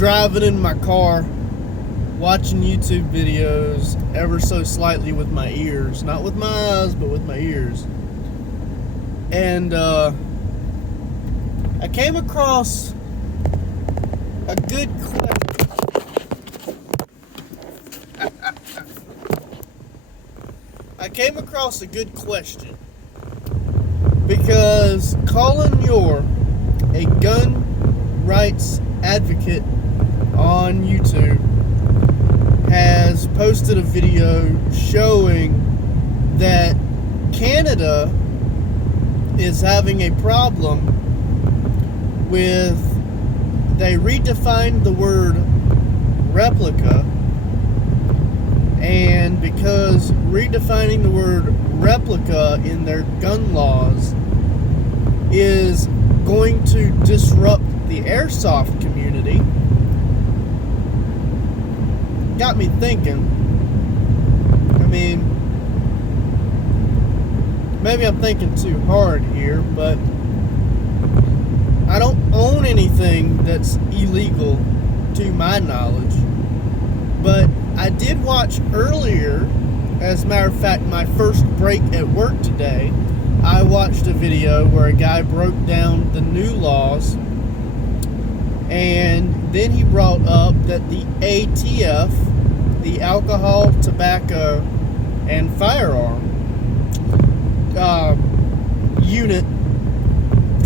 driving in my car, watching YouTube videos ever so slightly with my ears. Not with my eyes, but with my ears. And I came across a good question. Because Colin Muir, a gun rights advocate on YouTube, has posted a video showing that Canada is having a problem with, they redefined the word replica, and because redefining the word replica in their gun laws is going to disrupt the airsoft community, got me thinking. I mean, maybe I'm thinking too hard here, but I don't own anything that's illegal to my knowledge. But I did watch earlier, as a matter of fact, my first break at work today, I watched a video where a guy broke down the new laws, and then he brought up that the ATF, the Alcohol, Tobacco, and Firearm unit,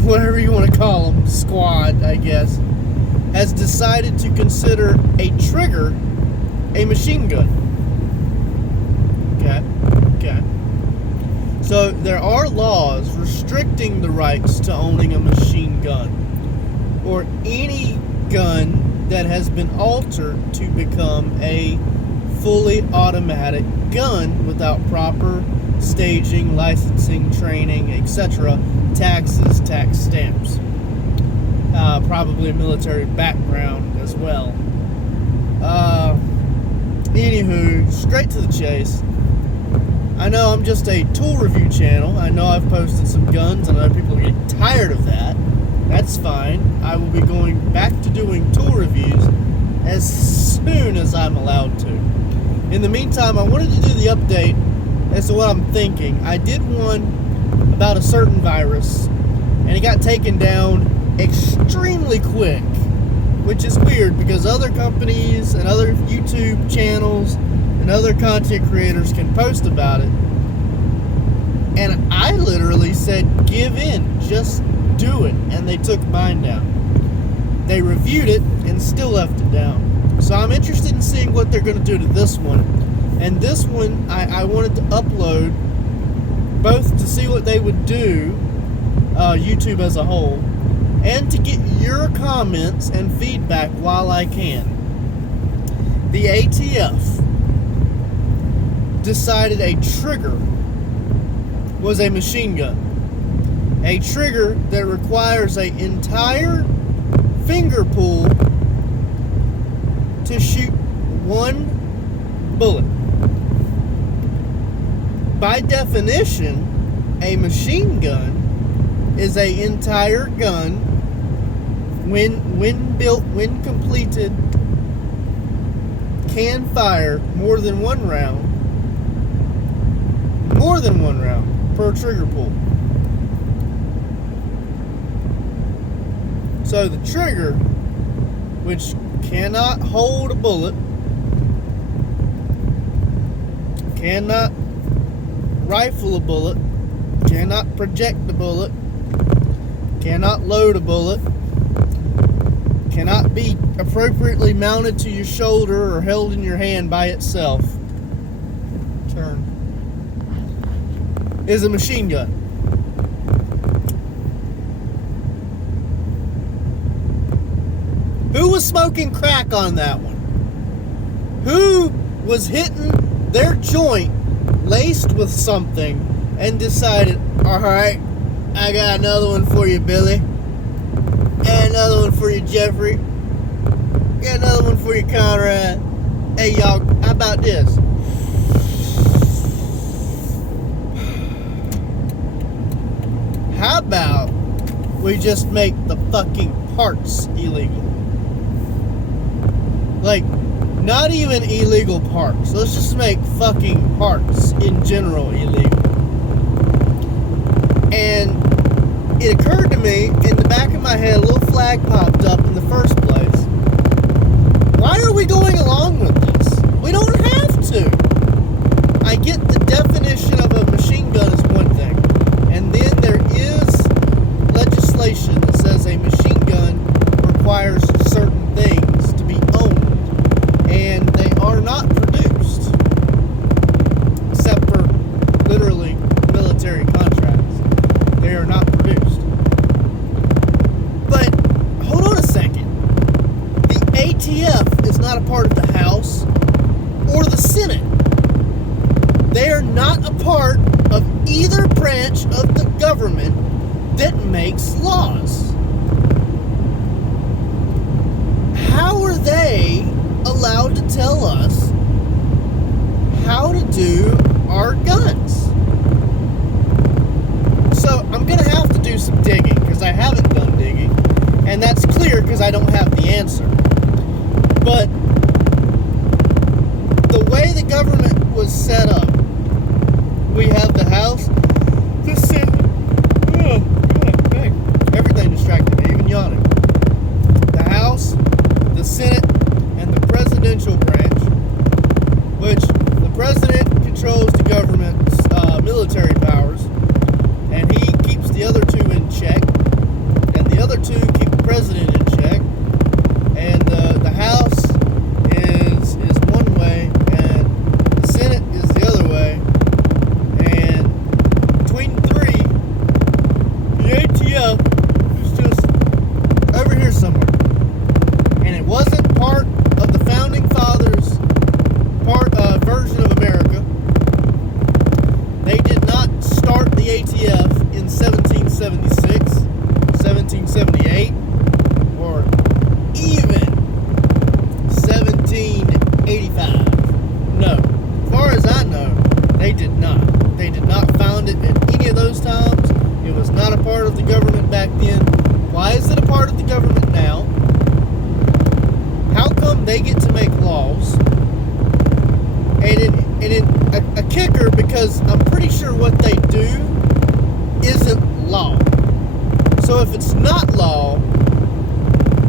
whatever you want to call them, squad, I guess, has decided to consider a trigger a machine gun. Okay. So there are laws restricting the rights to owning a machine gun or any gun that has been altered to become a fully automatic gun without proper staging, licensing, training, etc., taxes, tax stamps, probably a military background as well. Anywho, straight to the chase. I know I'm just a tool review channel. I know I've posted some guns, and I know people are getting tired of that. That's fine. I will be going back to doing tool reviews as soon as I'm allowed to. In the meantime, I wanted to do the update as to what I'm thinking. I did one about a certain virus, and it got taken down extremely quick, which is weird because other companies and other YouTube channels and other content creators can post about it. And I literally said, give in, just do it. And they took mine down. They reviewed it and still left it down. So I'm interested in seeing what they're going to do to this one. And this one, I wanted to upload both to see what they would do, YouTube as a whole, and to get your comments and feedback while I can. The ATF decided a trigger was a machine gun. A trigger that requires an entire finger pull to shoot one bullet. By definition, a machine gun is an entire gun, when built, when completed, can fire more than one round per trigger pull. So the trigger, which cannot hold a bullet, cannot rifle a bullet, cannot project a bullet, cannot load a bullet, cannot be appropriately mounted to your shoulder or held in your hand by itself, is a machine gun. Who was smoking crack on that one? Who was hitting their joint laced with something and decided, alright, I got another one for you, Billy. Got another one for you, Jeffrey. Got another one for you, Conrad. Hey, y'all, how about this? How about we just make the fucking parts illegal? Like, not even illegal parks. Let's just make fucking parks in general illegal. And it occurred to me, in the back of my head, a little flag popped up in the first place. Why are we going along with this? We don't have to. I get the definition of a machine gun is one thing. And then there is legislation that says a machine gun requires certain things to be owned. And they are not produced. Except for literally military contracts. They are not produced. But, hold on a second. The ATF is not a part of the House or the Senate. They are not a part of either branch of the government that makes laws. How are they allowed to tell us how to do our guns? So I'm going to have to do some digging, because I haven't done digging, and that's clear because I don't have the answer. But the way the government was set up, we have the House, the Senate, everything distracted me, even yawning. The House, the Senate, and the presidential branch, which the president controls the government's military powers, and he keeps the other two in check, and the other two keep the president in check, and the House is one way, and the Senate is the other way, and between the three, the ATF is just over here somewhere. And it wasn't part of the Founding Fathers' version of America. They did not start the ATF in 1776, 1778, or even 1785. No. As far as I know, they did not. They did not found it at any of those times. It was not a part of the government back then. Why is it a part of the government now? How come they get to make laws? And a kicker, because I'm pretty sure what they do isn't law. So if it's not law,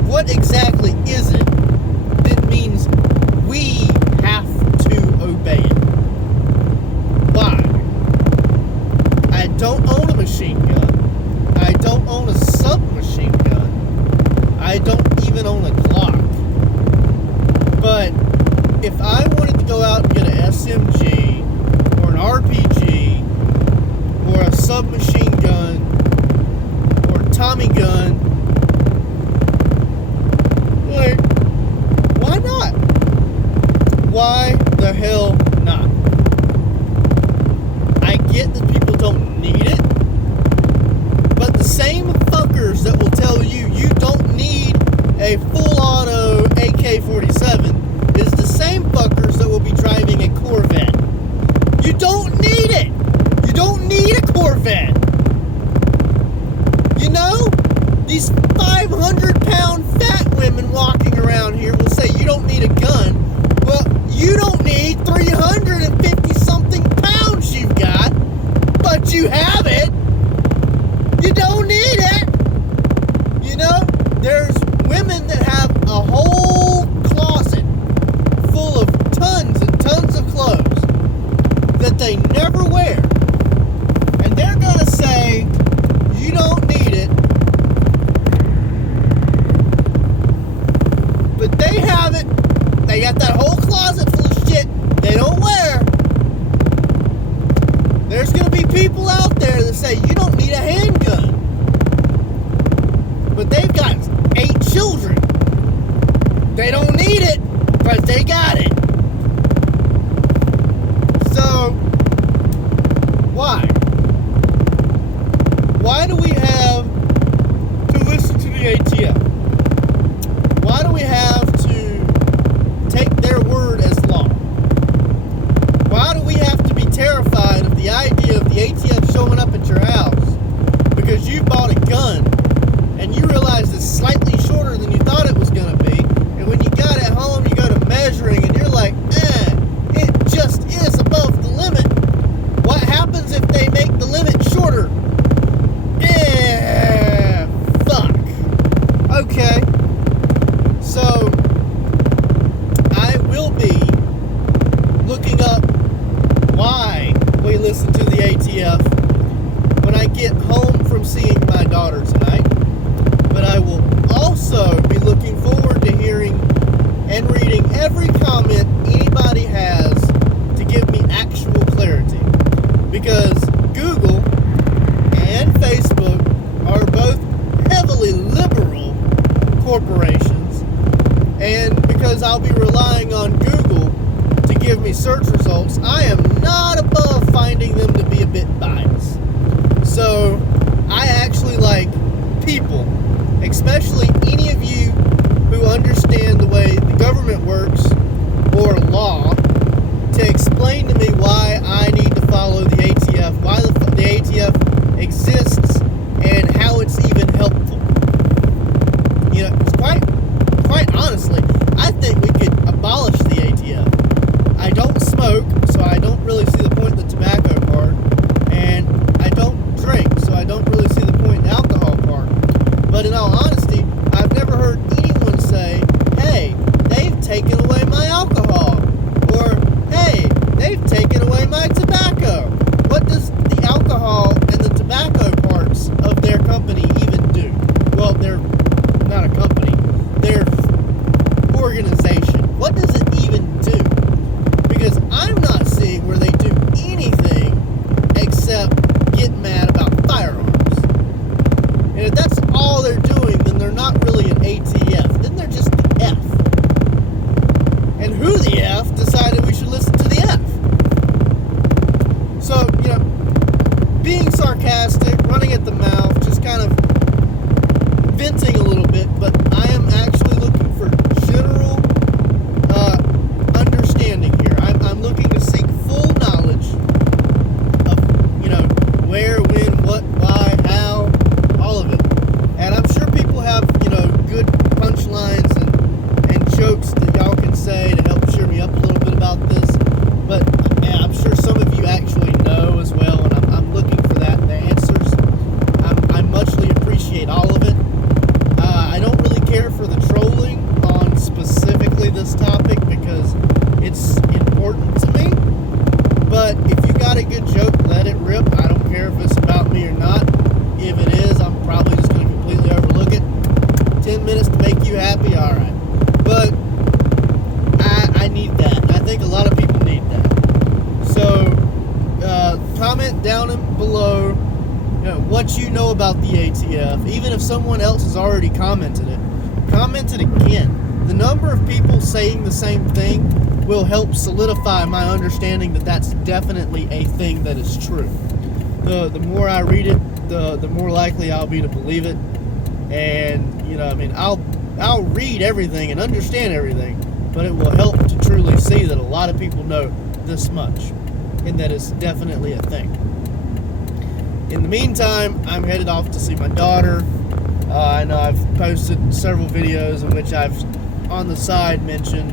what exactly is it that means we have to obey it? Why? I don't own a machine gun. I don't own a submachine gun. I don't even own a Glock. But if I wanted to go out and get an SMG or an RPG or a submachine gun or a Tommy gun, like, why not? Why the hell not? I get that people don't need it, but the same fuckers that will tell you you don't need a full auto AK-47 is the same fuckers that will be driving a Corvette. You don't need it. You don't need a Corvette. You know, these 500-pound fat women walking around here will say you don't need a gun. Well, you don't need 350-something pounds you've got, but you have it. You don't need it. You know, there's women that have a whole closet full of tons and tons of clothes that they never wear. And they're going to say, you don't need it. But they have it. They got that whole closet full of shit they don't wear. There's going to be people out there that say, you don't need a handgun. But they've got 8 children. They don't need it, but they got it. So, why? Why do we have to listen to the ATF? Why do we have to take their word as law? Why do we have to be terrified of the idea of the ATF showing up at your house because you bought a gun and you realize it's slightly shorter than you thought it was going to be, and when you got it home, you go to Okay, so I will be looking up why we listen to the ATF when I get home from seeing my daughter tonight. But I will also be looking forward to hearing and reading every comment anybody has to give me actual clarity. Because Google and Facebook are both heavily liberal corporations, and because I'll be relying on Google to give me search results, I am not above finding them to be a bit biased. So I actually like people, especially any of you who understand the way the government works or law, to explain to me why I need to follow the ATF, why the ATF exists, and how it's even helpful. You know, quite honestly, I think we could abolish the ATF. I don't smoke, so I don't really see the point in the tobacco part, and I don't drink, so I don't really see the point in the alcohol part. But in all honesty, I've never heard anyone say, hey, they've taken away my alcohol, or hey, they've taken away my tobacco. What does the alcohol and the tobacco parts of their company even do? Well, they're not a company, they're organization. What does it even do? Because I'm not seeing where they do anything except get mad about firearms. And if that's all they're doing, then they're not really an ATF. Then they're just the F. And who the F decided we should listen to the F? So, you know, being sarcastic, running at the mouth, just kind of venting a little bit, but I am actually looking for general understanding here. I'm looking to seek full knowledge of, you know, where, when, what, why, how, all of it. And I'm sure people have, you know, good punchlines and jokes that y'all can say to help cheer me up a little bit about this. But yeah, I'm sure some of you actually know as well, and I'm looking for that, the answers. I muchly appreciate all of it. I don't really care for the trolling on specifically this topic because it's important to me. But if you got a good joke, let it rip. I don't care if it's about me or not. If it is, I'm probably just going to completely overlook it. 10 minutes to make you happy, alright. But I need that. I think a lot of people need that. So, comment down below, you know, what you know about the ATF. Even if someone else has already commented it, comment it again. The number of people saying the same thing will help solidify my understanding that that's definitely a thing that is true. The more I read it, the more likely I'll be to believe it. And, you know, I mean, I'll read everything and understand everything, but it will help to truly see that a lot of people know this much, and that it's definitely a thing. In the meantime, I'm headed off to see my daughter. I know I've posted several videos in which I've, on the side, mentioned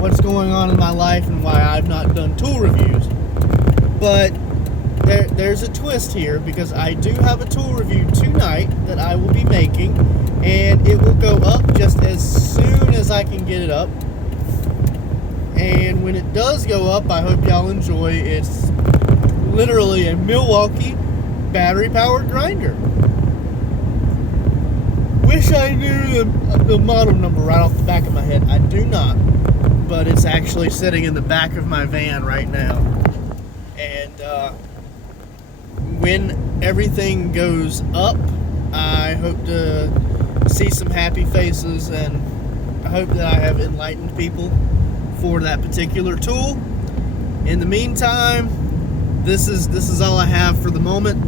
what's going on in my life and why I've not done tool reviews. But there's a twist here, because I do have a tool review tonight that I will be making, and it will go up just as soon as I can get it up. And when it does go up, I hope y'all enjoy. It's literally a Milwaukee battery-powered grinder. Wish I knew the model number right off the back of my head. I do not, but it's actually sitting in the back of my van right now. And when everything goes up, I hope to see some happy faces, and I hope that I have enlightened people for that particular tool. In the meantime, this is all I have for the moment,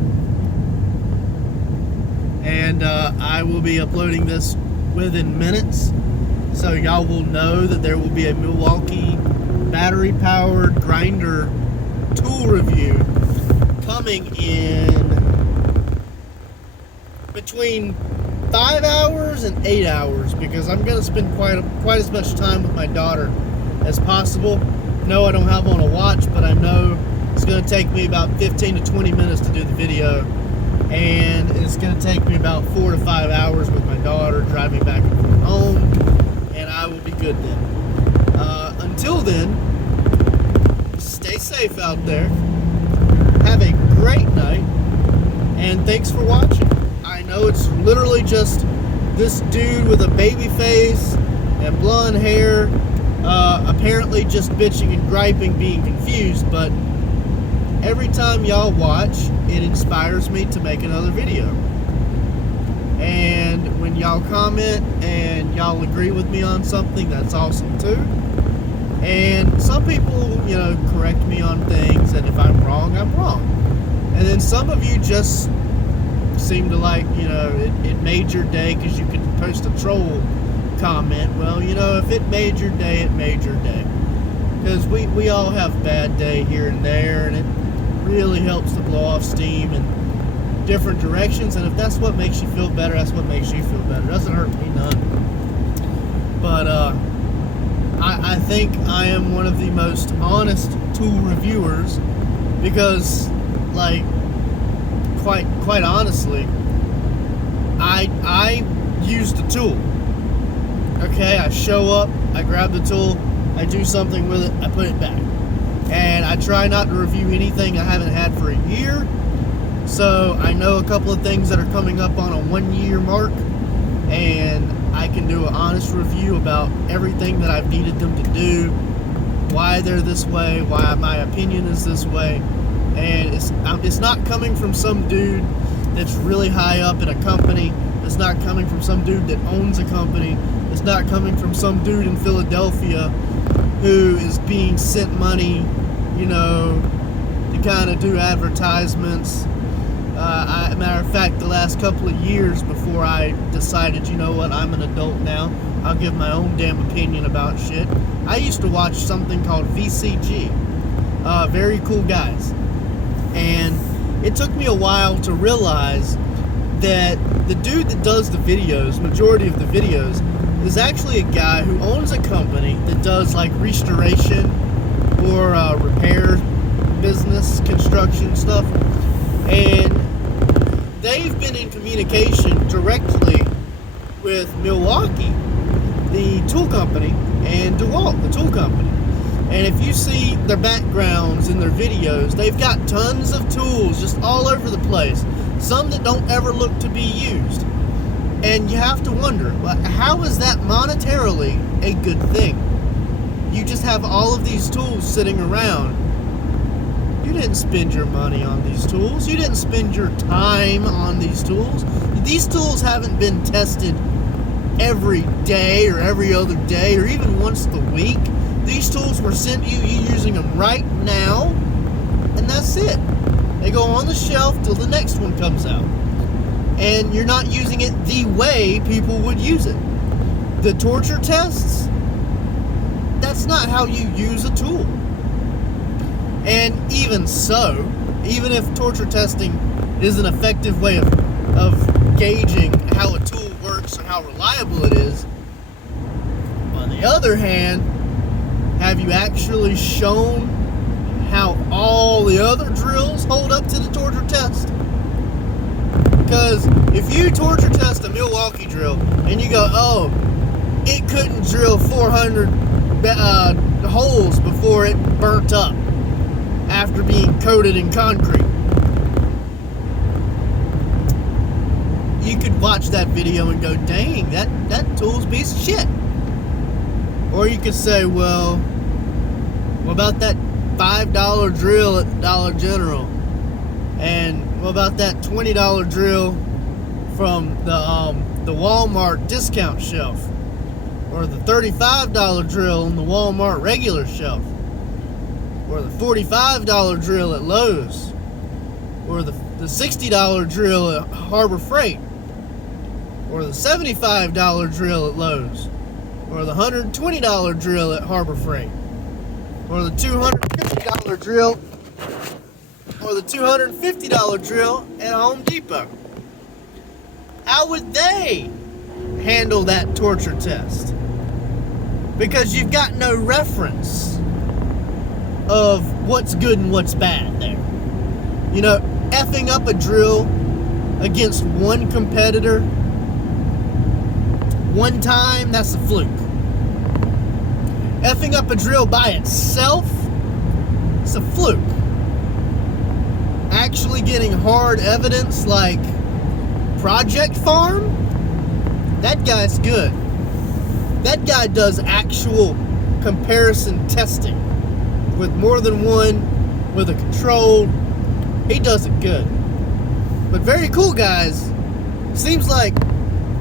and I will be uploading this within minutes, so y'all will know that there will be a Milwaukee battery-powered grinder tool review coming in between 5 hours and 8 hours, because I'm going to spend quite as much time with my daughter as possible. No, I don't have on a watch, but I know it's going to take me about 15 to 20 minutes to do the video, and it's going to take me about 4 to 5 hours with my daughter driving back and forth home, and I will be good then. Until then, stay safe out there. Have a great night, and thanks for watching. I know it's literally just this dude with a baby face and blonde hair, apparently just bitching and griping, being confused, but every time y'all watch, it inspires me to make another video. And when y'all comment and y'all agree with me on something, that's awesome too. And some people, correct me on things, and if I'm wrong, I'm wrong. And then some of you just seem to like, it made your day because you could post a troll comment. Well, if it made your day, it made your day. Because we all have a bad day here and there, and it really helps to blow off steam in different directions. And if that's what makes you feel better, that's what makes you feel better. It doesn't hurt me none. But I think I am one of the most honest tool reviewers, because, like, quite honestly, I use the tool. Okay, I show up, I grab the tool, I do something with it, I put it back. And I try not to review anything I haven't had for a year. So I know a couple of things that are coming up on a 1-year mark, and I can do an honest review about everything that I've needed them to do, why they're this way, why my opinion is this way. And it's not coming from some dude that's really high up in a company. It's not coming from some dude that owns a company. It's not coming from some dude in Philadelphia who is being sent money, to kind of do advertisements. Matter of fact, the last couple of years before I decided, I'm an adult now, I'll give my own damn opinion about shit, I used to watch something called VCG. Very cool guys. And it took me a while to realize that the dude that does the videos, majority of the videos, is actually a guy who owns a company that does like restoration or repair business, construction stuff. And they've been in communication directly with Milwaukee, the tool company, and DeWalt, the tool company. And if you see their backgrounds in their videos, they've got tons of tools just all over the place. Some that don't ever look to be used. And you have to wonder, how is that monetarily a good thing? You just have all of these tools sitting around. You didn't spend your money on these tools. You didn't spend your time on these tools. These tools haven't been tested every day or every other day or even once a week. These tools were sent you using them right now, and that's it. They go on the shelf till the next one comes out. And you're not using it the way people would use it. The torture tests, that's not how you use a tool. And even so, even if torture testing is an effective way of gauging how a tool works or how reliable it is, on the other hand, have you actually shown how all the other drills hold up to the torture test? Because if you torture test a Milwaukee drill and you go, oh, it couldn't drill 400 holes before it burnt up after being coated in concrete, you could watch that video and go, dang, that tool's a piece of shit. Or you could say, well, what about that $5 drill at Dollar General? And what about that $20 drill from the Walmart discount shelf? Or the $35 drill on the Walmart regular shelf? Or the $45 drill at Lowe's? Or the $60 drill at Harbor Freight? Or the $75 drill at Lowe's? Or the $120 drill at Harbor Freight? Or the $250 drill? Or the $250 drill at Home Depot? How would they handle that torture test? Because you've got no reference of what's good and what's bad there. Effing up a drill against one competitor one time, that's a fluke. Effing up a drill by itself, it's a fluke. Actually getting hard evidence like Project Farm, that guy's good. That guy does actual comparison testing with more than one, with a controlled. He does it good. But very cool guys, seems like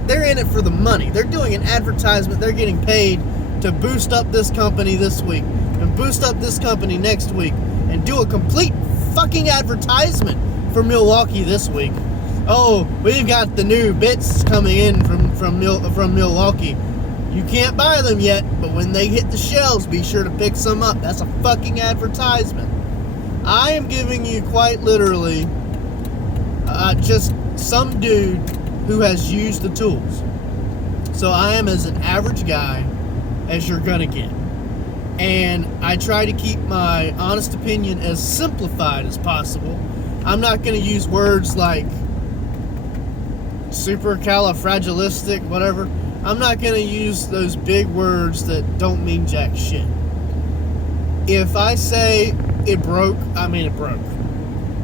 they're in it for the money. They're doing an advertisement. They're getting paid to boost up this company this week and boost up this company next week and do a complete fucking advertisement for Milwaukee this week. Oh, we've got the new bits coming in from Milwaukee. You can't buy them yet, but when they hit the shelves, be sure to pick some up. That's a fucking advertisement. I am giving you quite literally just some dude who has used the tools. So I am as an average guy as you're gonna get. And I try to keep my honest opinion as simplified as possible. I'm not gonna use words like supercalifragilistic, whatever. I'm not gonna use those big words that don't mean jack shit. If I say it broke, I mean it broke.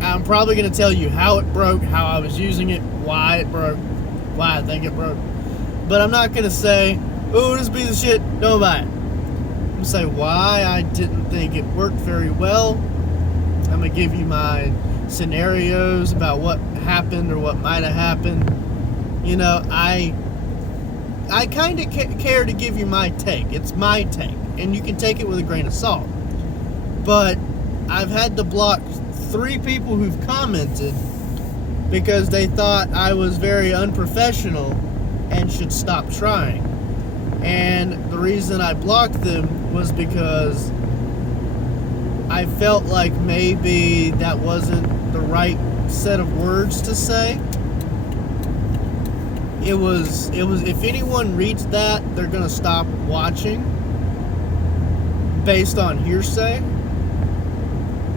I'm probably gonna tell you how it broke, how I was using it, why it broke, why I think it broke. But I'm not gonna say, oh, this piece of shit, don't buy it. I'm gonna say why I didn't think it worked very well. I'm gonna give you my scenarios about what happened or what might have happened. You know, I kind of care to give you my take. It's my take, and you can take it with a grain of salt. But I've had to block 3 people who've commented because they thought I was very unprofessional and should stop trying. And the reason I blocked them was because I felt like maybe that wasn't the right set of words to say. It was if anyone reads that, they're gonna stop watching based on hearsay.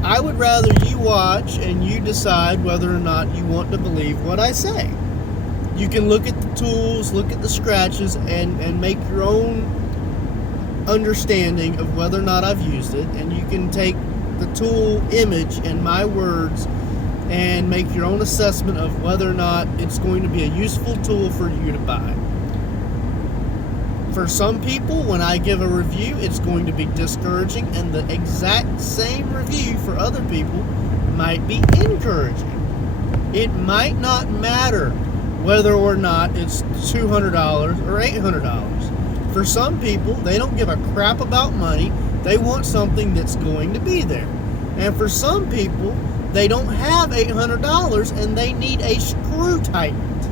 I would rather you watch and you decide whether or not you want to believe what I say. You can look at the tools, look at the scratches, and make your own understanding of whether or not I've used it. And you can take the tool image and my words and make your own assessment of whether or not it's going to be a useful tool for you to buy. For some people, when I give a review, it's going to be discouraging, and the exact same review for other people might be encouraging. It might not matter whether or not it's $200 or $800. For some people, they don't give a crap about money. They want something that's going to be there. And for some people, they don't have $800 and they need a screw tightened.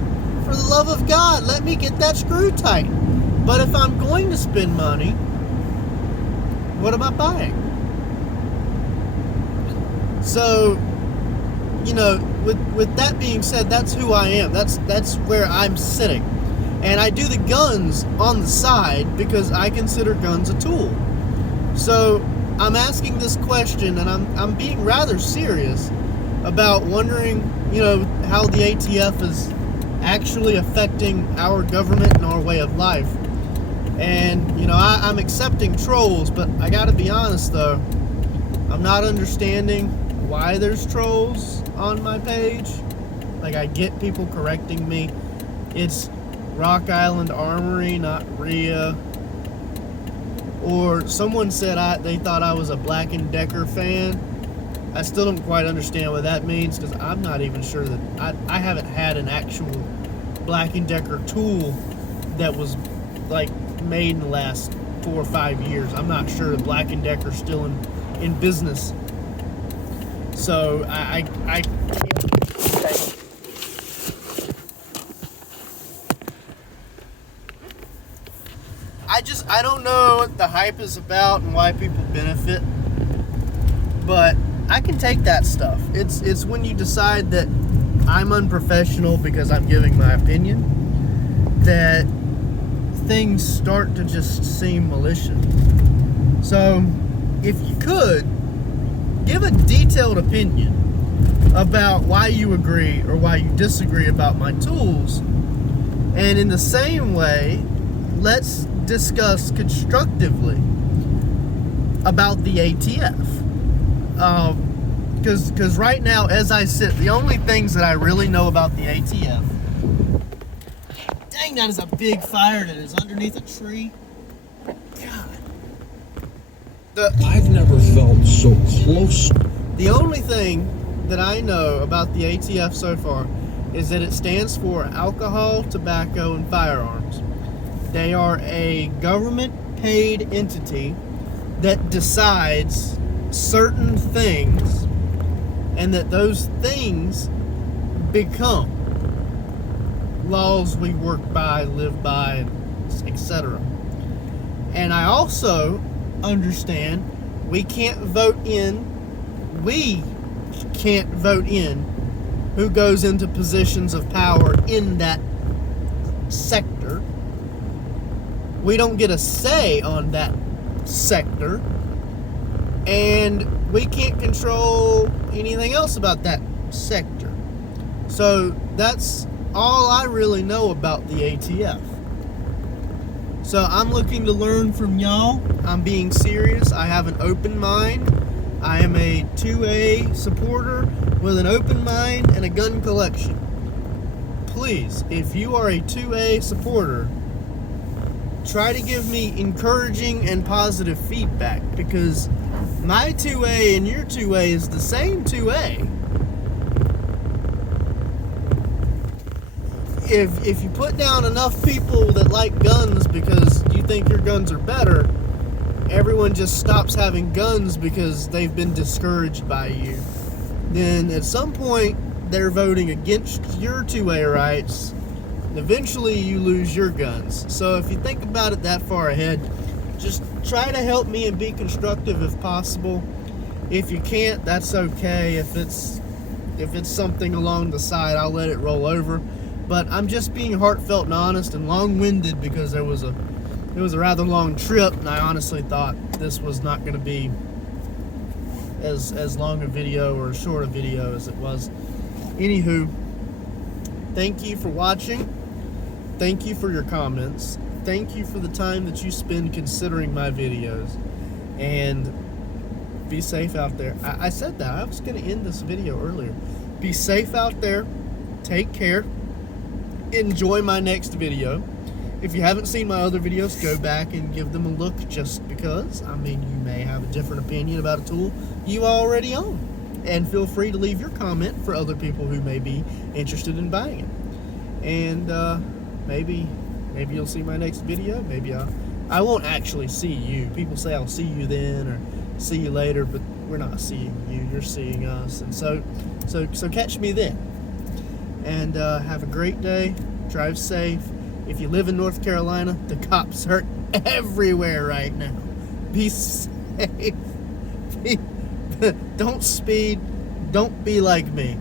For the love of God, let me get that screw tightened. But if I'm going to spend money, what am I buying? So, you know, with that being said, that's who I am. That's where I'm sitting. And I do the guns on the side because I consider guns a tool. So I'm asking this question, and I'm being rather serious about wondering, you know, how the ATF is actually affecting our government and our way of life. And, you know, I'm accepting trolls, but I gotta be honest though, I'm not understanding why there's trolls on my page. Like, I get people correcting me. It's Rock Island Armory, not RIA. Or someone said they thought I was a Black & Decker fan. I still don't quite understand what that means, because I'm not even sure that I haven't had an actual Black & Decker tool that was like made in the last 4 or 5 years. I'm not sure that Black & Decker's still in business. So I don't know what the hype is about and why people benefit, but I can take that stuff. It's when you decide that I'm unprofessional because I'm giving my opinion that things start to just seem malicious. So if you could give a detailed opinion about why you agree or why you disagree about my tools. And in the same way, let's discuss constructively about the ATF. Because right now, as I sit, the only things that I really know about the ATF. Dang, that is a big fire that is underneath a tree. God. I've never felt so close. The only thing that I know about the ATF so far is that it stands for Alcohol, Tobacco, and Firearms. They are a government-paid entity that decides certain things, and that those things become laws we work by, live by, etc. And I also understand we can't vote in who goes into positions of power in that sector. We don't get a say on that sector, and we can't control anything else about that sector. So that's all I really know about the ATF. So I'm looking to learn from y'all. I'm being serious. I have an open mind. I am a 2A supporter with an open mind and a gun collection. Please, if you are a 2A supporter, try to give me encouraging and positive feedback, because my 2A and your 2A is the same 2A. If you put down enough people that like guns because you think your guns are better, everyone just stops having guns because they've been discouraged by you. Then at some point, they're voting against your 2A rights. Eventually, you lose your guns. So if you think about it that far ahead, just try to help me and be constructive if possible. If you can't, that's okay. If it's something along the side, I'll let it roll over. But I'm just being heartfelt and honest and long-winded because it was a rather long trip, and I honestly thought this was not going to be as long a video or as short a video as it was. Anywho, thank you for watching. Thank you for your comments. Thank you for the time that you spend considering my videos. And be safe out there. I said that. I was going to end this video earlier. Be safe out there. Take care. Enjoy my next video. If you haven't seen my other videos, go back and give them a look, just because. I mean, you may have a different opinion about a tool you already own. And feel free to leave your comment for other people who may be interested in buying it. And maybe you'll see my next video. Maybe I won't actually see you. People say I'll see you then or see you later, but we're not seeing you. You're seeing us. And so catch me then. And have a great day. Drive safe. If you live in North Carolina, the cops are everywhere right now. Be safe. Don't speed. Don't be like me.